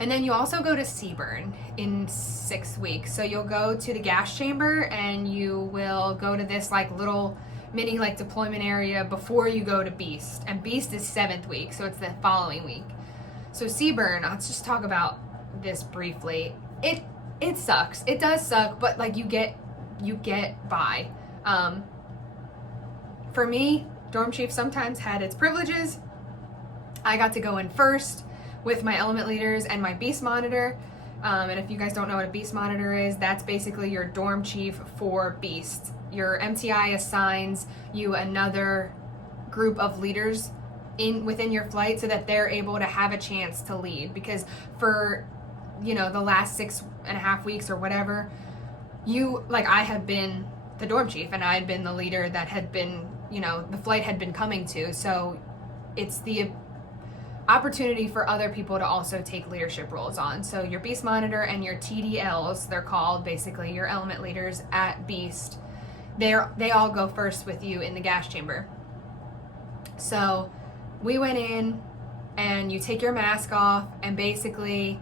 And then you also go to CBRN in 6th week. So you'll go to the gas chamber, and you will go to this like little mini like deployment area before you go to Beast. And Beast is 7th week, so it's the following week. So CBRN, let's just talk about this briefly. It sucks. It does suck, but like you get by. For me, dorm chief sometimes had its privileges. I got to go in first with my element leaders and my beast monitor. And if you guys don't know what a beast monitor is, that's basically your dorm chief for beasts. Your MTI assigns you another group of leaders within your flight so that they're able to have a chance to lead. Because for, the last 6.5 weeks or whatever, I had been the dorm chief and I had been the leader that had been, the flight had been coming to. So it's the opportunity for other people to also take leadership roles on. So your beast monitor and your TDLs, they're called basically your element leaders at Beast, they all go first with you in the gas chamber. So we went in and you take your mask off and basically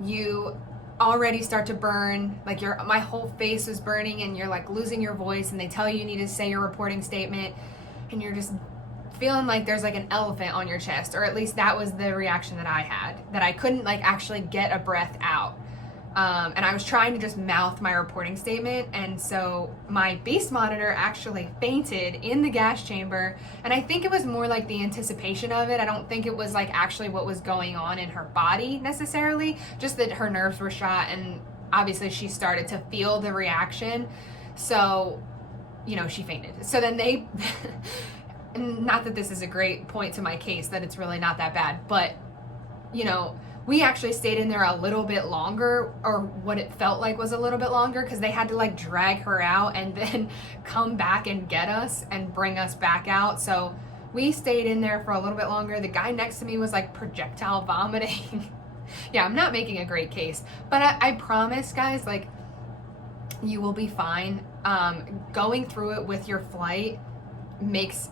you already start to burn, like my whole face was burning and you're like losing your voice, and they tell you need to say your reporting statement and you're just feeling like there's like an elephant on your chest, or at least that was the reaction that I had, that I couldn't like actually get a breath out. And I was trying to just mouth my reporting statement, and so my beast monitor actually fainted in the gas chamber, and I think it was more like the anticipation of it. I don't think it was like actually what was going on in her body necessarily, just that her nerves were shot, and obviously she started to feel the reaction, so she fainted. So then they not that this is a great point to my case, that it's really not that bad, but we actually stayed in there a little bit longer, or what it felt like was a little bit longer, because they had to like drag her out and then come back and get us and bring us back out. So we stayed in there for a little bit longer. The guy next to me was like projectile vomiting. Yeah, I'm not making a great case, but I promise, guys, like, you will be fine. Going through it with your flight makes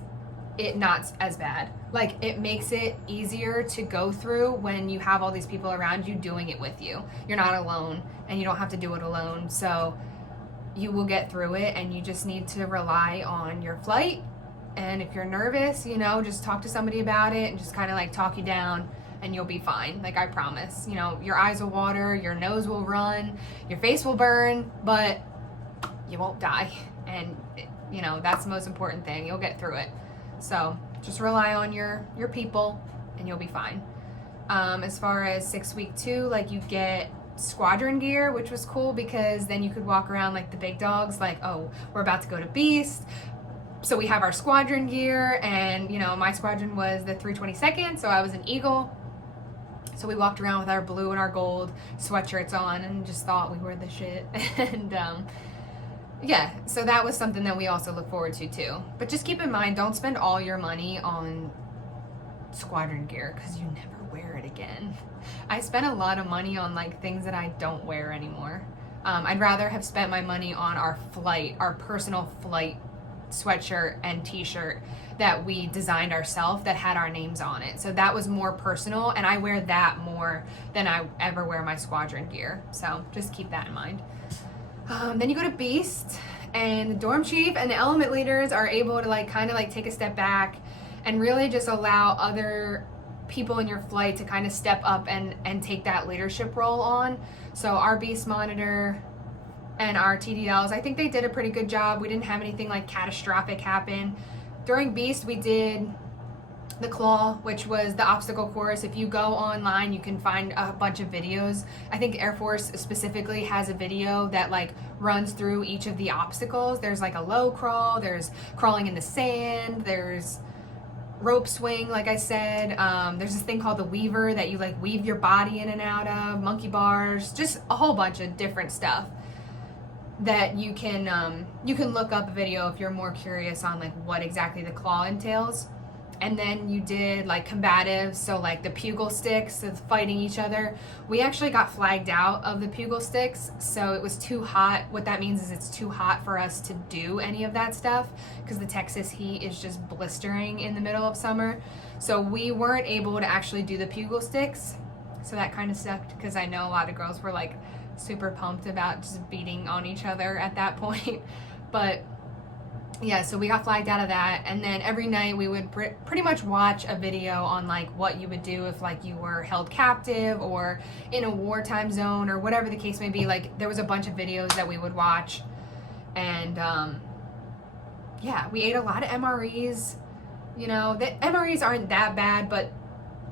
it not as bad. Like, it makes it easier to go through when you have all these people around you doing it with you. You're not alone, and you don't have to do it alone. So you will get through it, and you just need to rely on your flight. And if you're nervous, just talk to somebody about it and just kind of like talk you down, and you'll be fine. Like, I promise. Your eyes will water, your nose will run, your face will burn, but you won't die. And that's the most important thing. You'll get through it. So just rely on your people and you'll be fine. As far as 6 week 2, like, you get squadron gear, which was cool because then you could walk around like the big dogs, like, oh, we're about to go to Beast. So we have our squadron gear, and my squadron was the 322nd, so I was an Eagle. So we walked around with our blue and our gold sweatshirts on and just thought we were the shit. And yeah, so that was something that we also look forward to too. But just keep in mind, don't spend all your money on squadron gear because you never wear it again. I spent a lot of money on like things that I don't wear anymore. I'd rather have spent my money on our personal flight sweatshirt and t-shirt that we designed ourselves that had our names on it. So that was more personal, and I wear that more than I ever wear my squadron gear. So just keep that in mind. Then you go to Beast, and the dorm chief and the element leaders are able to like kind of like take a step back and really just allow other people in your flight to kind of step up and take that leadership role on. So our Beast monitor and our TDLs, I think they did a pretty good job. We didn't have anything like catastrophic happen. During Beast, we did the Claw, which was the obstacle course. If you go online, you can find a bunch of videos. I think Air Force specifically has a video that like runs through each of the obstacles. There's like a low crawl, there's crawling in the sand, there's rope swing, like I said. There's this thing called the Weaver that you like weave your body in and out of, monkey bars, just a whole bunch of different stuff that you can look up a video if you're more curious on like what exactly the Claw entails. And then you did like combatives, so like the pugil sticks of fighting each other. We actually got flagged out of the pugil sticks, so it was too hot. What that means is it's too hot for us to do any of that stuff because the Texas heat is just blistering in the middle of summer. So we weren't able to actually do the pugil sticks. So that kind of sucked because I know a lot of girls were like super pumped about just beating on each other at that point. But yeah, so we got flagged out of that, and then every night we would pretty much watch a video on like what you would do if like you were held captive or in a wartime zone or whatever the case may be. Like, there was a bunch of videos that we would watch, and yeah, we ate a lot of MREs. You know, the MREs aren't that bad, but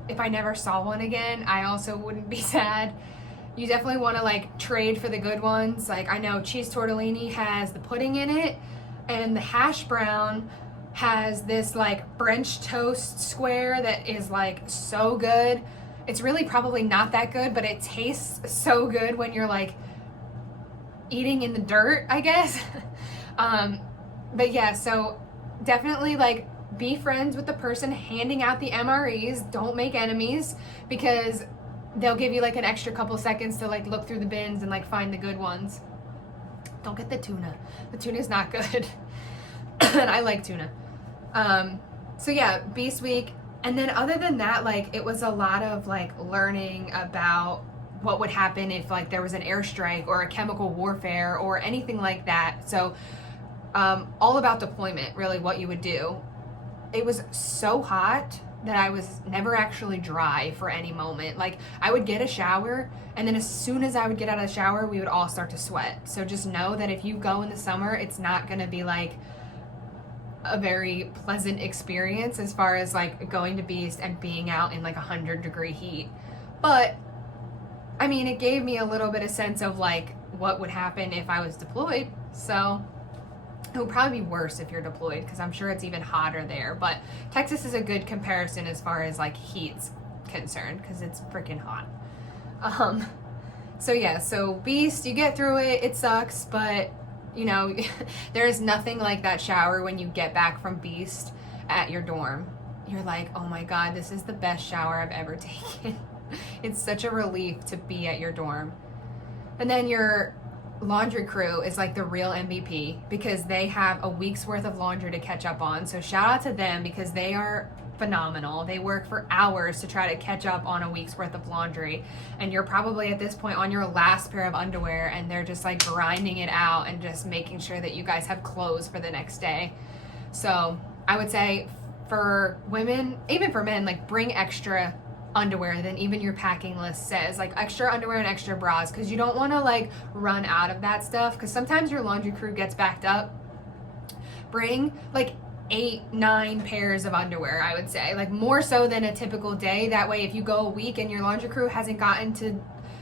if I never saw one again, I also wouldn't be sad. You definitely want to like trade for the good ones. Like I know cheese tortellini has the pudding in it, and the hash brown has this like French toast square that is like so good. It's really probably not that good, but it tastes so good when you're like eating in the dirt, I guess. But yeah, so definitely like be friends with the person handing out the MREs. Don't make enemies, because they'll give you like an extra couple seconds to like look through the bins and like find the good ones. Don't get the tuna. The tuna is not good. And I like tuna. So yeah, Beast Week. And then other than that, like it was a lot of like learning about what would happen if like there was an airstrike or a chemical warfare or anything like that. So all about deployment, really what you would do. It was so hot that I was never actually dry for any moment. Like I would get a shower, and then as soon as I would get out of the shower, we would all start to sweat. So just know that if you go in the summer, it's not gonna be like a very pleasant experience as far as like going to Beast and being out in like 100-degree heat. But I mean, it gave me a little bit of sense of like what would happen if I was deployed. So it would probably be worse if you're deployed, because I'm sure it's even hotter there. But Texas is a good comparison as far as like heat's concerned, because it's freaking hot. So yeah, so Beast, you get through it. It sucks, but you know, there is nothing like that shower when you get back from Beast at your dorm. You're like, oh my God, this is the best shower I've ever taken. It's such a relief to be at your dorm. And then your laundry crew is like the real MVP, because they have a week's worth of laundry to catch up on. So shout out to them, because they are phenomenal. They work for hours to try to catch up on a week's worth of laundry, and you're probably at this point on your last pair of underwear, and they're just like grinding it out and just making sure that you guys have clothes for the next day. So I would say for women, even for men, like bring extra underwear than even your packing list says, like extra underwear and extra bras, because you don't want to like run out of that stuff, because sometimes your laundry crew gets backed up. Bring like 8-9 pairs of underwear, I would say, like more so than a typical day. That way if you go a week and your laundry crew hasn't gotten to,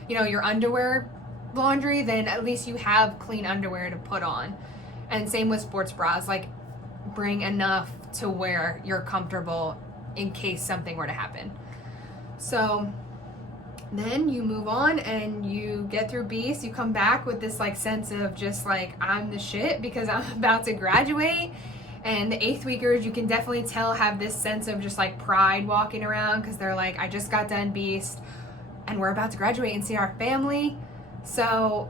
you know, your underwear laundry, then at least you have clean underwear to put on. And same with sports bras, like bring enough to where you're comfortable in case something were to happen. So then you move on and you get through Beast. You come back with this like sense of just like, I'm the shit, because I'm about to graduate. And the 8th weekers, you can definitely tell, have this sense of just like pride walking around, because they're like, I just got done Beast and we're about to graduate and see our family. So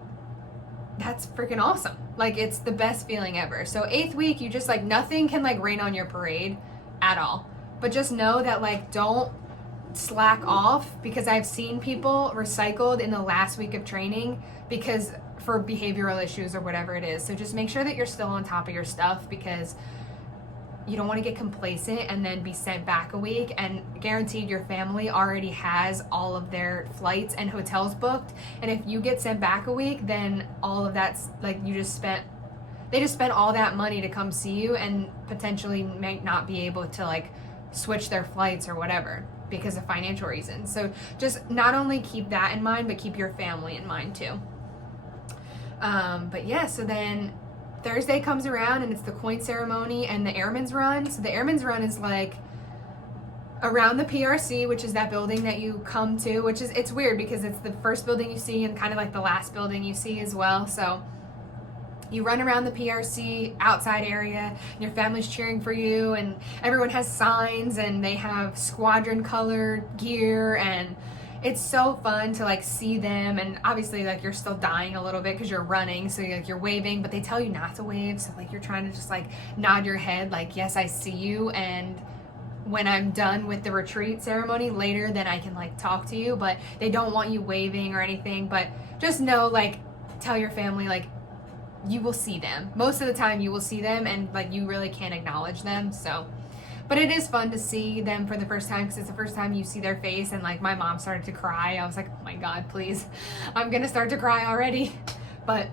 that's freaking awesome. Like it's the best feeling ever. So 8th week, you just like, nothing can like rain on your parade at all. But just know that like, don't slack off, because I've seen people recycled in the last week of training because for behavioral issues or whatever it is. So just make sure that you're still on top of your stuff, because you don't want to get complacent and then be sent back a week, and guaranteed your family already has all of their flights and hotels booked. And if you get sent back a week, then all of that's like, they just spent all that money to come see you, and potentially may not be able to like switch their flights or whatever because of financial reasons. So just not only keep that in mind, but keep your family in mind too. But yeah, so then Thursday comes around and it's the coin ceremony and the airman's run. So the airman's run is like around the PRC, which is that building that you come to, which is, it's weird because it's the first building you see and kind of like the last building you see as well. So you run around the PRC outside area, and your family's cheering for you, and everyone has signs and they have squadron colored gear, and it's so fun to like see them. And obviously like you're still dying a little bit because you're running, so you're waving, but they tell you not to wave, so like you're trying to just like nod your head like, yes, I see you, and when I'm done with the retreat ceremony later, then I can like talk to you. But they don't want you waving or anything. But just know, like, tell your family like you will see them. Most of the time you will see them, and like you really can't acknowledge them. So, but it is fun to see them for the first time, because it's the first time you see their face. And like my mom started to cry. I was like, oh my God, please, I'm gonna start to cry already. But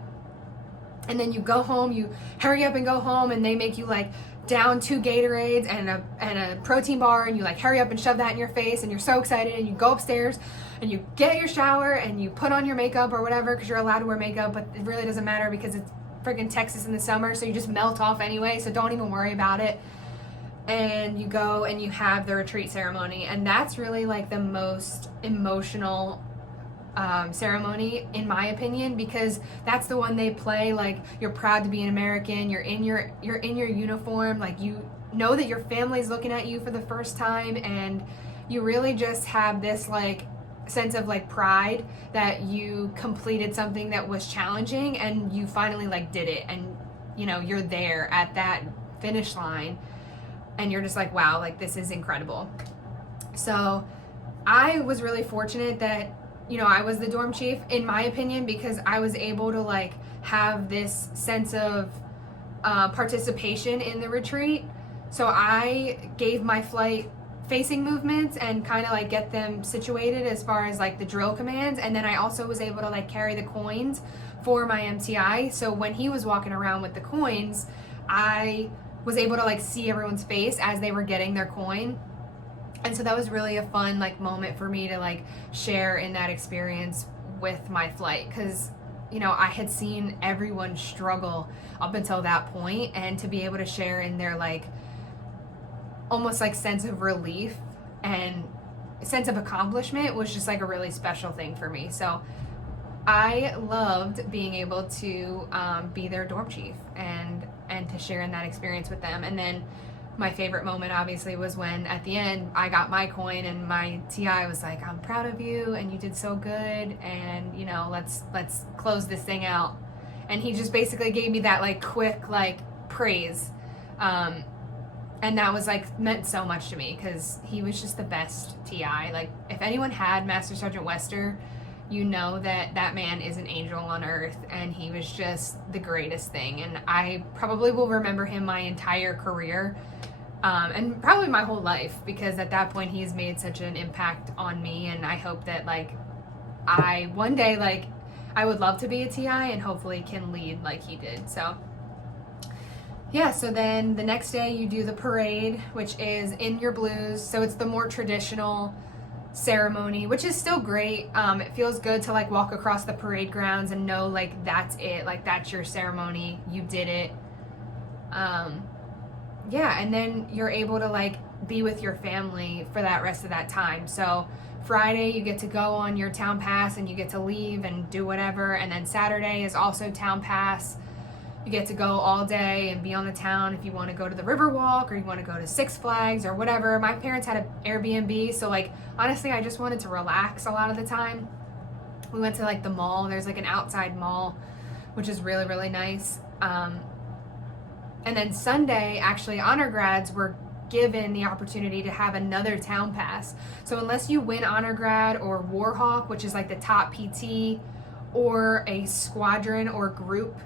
And then you go home, you hurry up and go home, and they make you like down 2 Gatorades and a protein bar, and you like hurry up and shove that in your face, and you're so excited, and you go upstairs and you get your shower and you put on your makeup or whatever, because you're allowed to wear makeup, but it really doesn't matter because it's freaking Texas in the summer, so you just melt off anyway, so don't even worry about it. And you go and you have the retreat ceremony, and that's really like the most emotional ceremony in my opinion, because that's the one they play like you're proud to be an American, you're in your uniform, like you know that your family's looking at you for the first time, and you really just have this like sense of like pride that you completed something that was challenging and you finally like did it, and you know you're there at that finish line and you're just like, wow, like this is incredible. So I was really fortunate that, you know, I was the dorm chief in my opinion, because I was able to like have this sense of participation in the retreat. So I gave my flight facing movements and kind of like get them situated as far as like the drill commands, and then I also was able to like carry the coins for my MTI. So when he was walking around with the coins, I was able to like see everyone's face as they were getting their coin. And so that was really a fun like moment for me to like share in that experience with my flight, because you know I had seen everyone struggle up until that point, and to be able to share in their like almost like sense of relief and sense of accomplishment was just like a really special thing for me. So I loved being able to be their dorm chief and to share in that experience with them. And then my favorite moment obviously was when at the end I got my coin and my TI was like, I'm proud of you and you did so good, and you know let's close this thing out. And he just basically gave me that like quick like praise, and that was like meant so much to me because he was just the best TI. Like if anyone had Master Sergeant Wester, you know that that man is an angel on earth, and he was just the greatest thing. And I probably will remember him my entire career, and probably my whole life, because at that point he's made such an impact on me. And I hope that like I one day like I would love to be a TI and hopefully can lead like he did. So yeah, so then the next day you do the parade, which is in your blues. So it's the more traditional ceremony, which is still great. It feels good to like walk across the parade grounds and know like that's it, like that's your ceremony, you did it. Yeah, and then you're able to like be with your family for that rest of that time. So Friday you get to go on your town pass and you get to leave and do whatever, and then Saturday is also town pass. You get to go all day and be on the town if you want to go to the Riverwalk or you want to go to Six Flags or whatever. My parents had an Airbnb, so like honestly I just wanted to relax a lot of the time. We went to like the mall. There's like an outside mall, which is really, really nice. And then Sunday, actually, honor grads were given the opportunity to have another town pass. So unless you win honor grad or Warhawk, which is like the top PT, or a squadron or group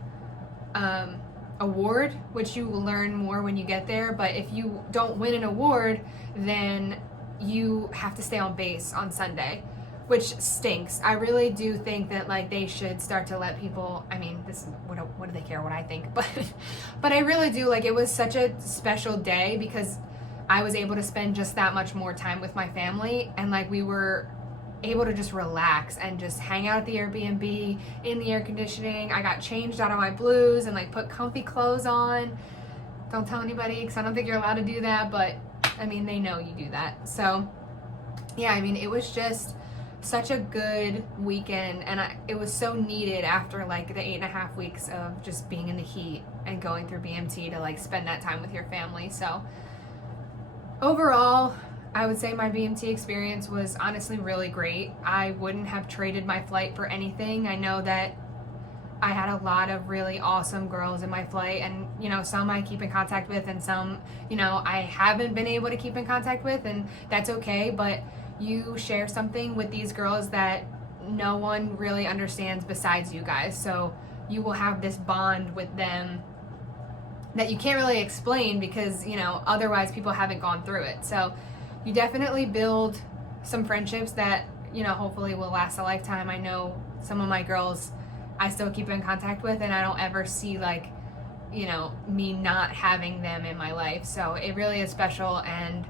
award, which you will learn more when you get there, but if you don't win an award, then you have to stay on base on Sunday, which stinks. I really do think that like they should start to let people, I mean, this what do they care what I think, but I really do, like it was such a special day because I was able to spend just that much more time with my family, and like we were able to just relax and just hang out at the Airbnb in the air conditioning. I got changed out of my blues and like put comfy clothes on. Don't tell anybody because I don't think you're allowed to do that, but I mean they know you do that. So yeah, I mean it was just such a good weekend, and it was so needed after like the 8.5 weeks of just being in the heat and going through BMT to like spend that time with your family. So overall, I would say my BMT experience was honestly really great. I wouldn't have traded my flight for anything. I know that I had a lot of really awesome girls in my flight, and you know, some I keep in contact with and some, you know, I haven't been able to keep in contact with, and that's okay, but you share something with these girls that no one really understands besides you guys. So you will have this bond with them that you can't really explain because, you know, otherwise people haven't gone through it. So you definitely build some friendships that, you know, hopefully will last a lifetime. I know some of my girls I still keep in contact with, and I don't ever see like, you know, me not having them in my life. So it really is special, and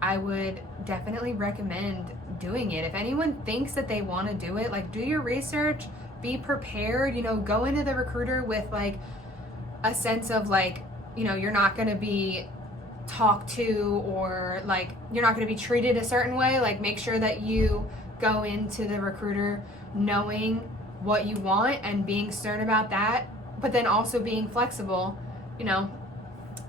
I would definitely recommend doing it. If anyone thinks that they want to do it, like, do your research, be prepared, you know, go into the recruiter with like a sense of like, you know, you're not going to be talked to, or like you're not going to be treated a certain way. Like, make sure that you go into the recruiter knowing what you want and being stern about that, but then also being flexible. You know,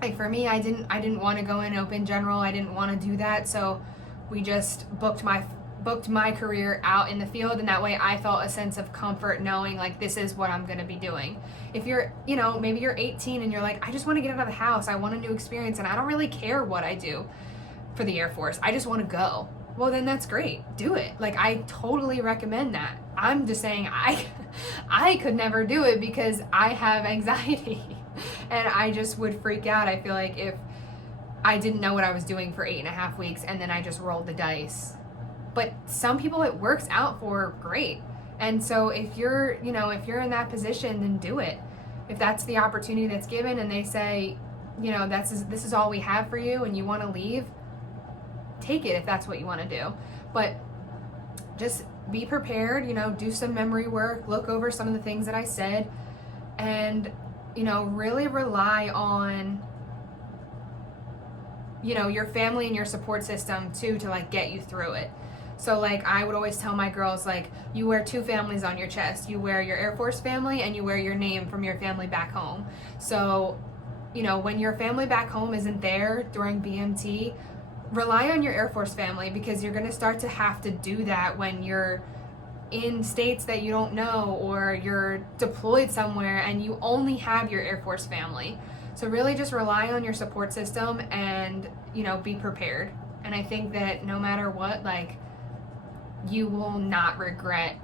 like for me, I didn't want to go in open general. I didn't want to do that, so we just booked my career out in the field, and that way I felt a sense of comfort knowing like this is what I'm going to be doing. If you're, you know, maybe you're 18 and you're like, I just want to get out of the house, I want a new experience, and I don't really care what I do for the Air Force, I just want to go. Well, then that's great. Do it. Like, I totally recommend that. I'm just saying I could never do it because I have anxiety and I just would freak out. I feel like if I didn't know what I was doing for 8.5 weeks and then I just rolled the dice. But some people it works out for great. And so if you're, you know, if you're in that position, then do it. If that's the opportunity that's given and they say, you know, this is all we have for you and you want to leave, take it if that's what you want to do. But just be prepared, you know, do some memory work, look over some of the things that I said, and, you know, really rely on, you know, your family and your support system too to like get you through it. So like I would always tell my girls, like, you wear 2 families on your chest. You wear your Air Force family and you wear your name from your family back home. So, you know, when your family back home isn't there during BMT, rely on your Air Force family, because you're going to start to have to do that when you're in states that you don't know, or you're deployed somewhere and you only have your Air Force family. So really just rely on your support system and, you know, be prepared. And I think that no matter what, like, you will not regret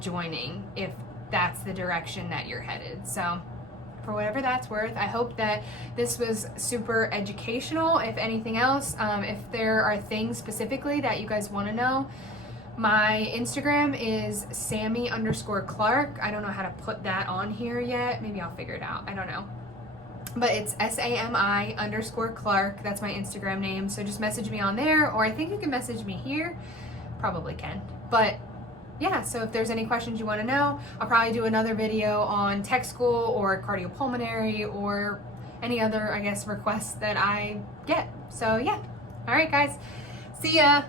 joining if that's the direction that you're headed. So for whatever that's worth, I hope that this was super educational. If anything else, if there are things specifically that you guys want to know, my Instagram is Sammy_Clark. I don't know how to put that on here yet. Maybe I'll figure it out. I don't know. But it's SAMI_Clark. That's my Instagram name. So just message me on there, or I think you can message me here. Probably can. But yeah, so if there's any questions you want to know, I'll probably do another video on tech school or cardiopulmonary or any other, I guess, requests that I get. So yeah. All right, guys. See ya.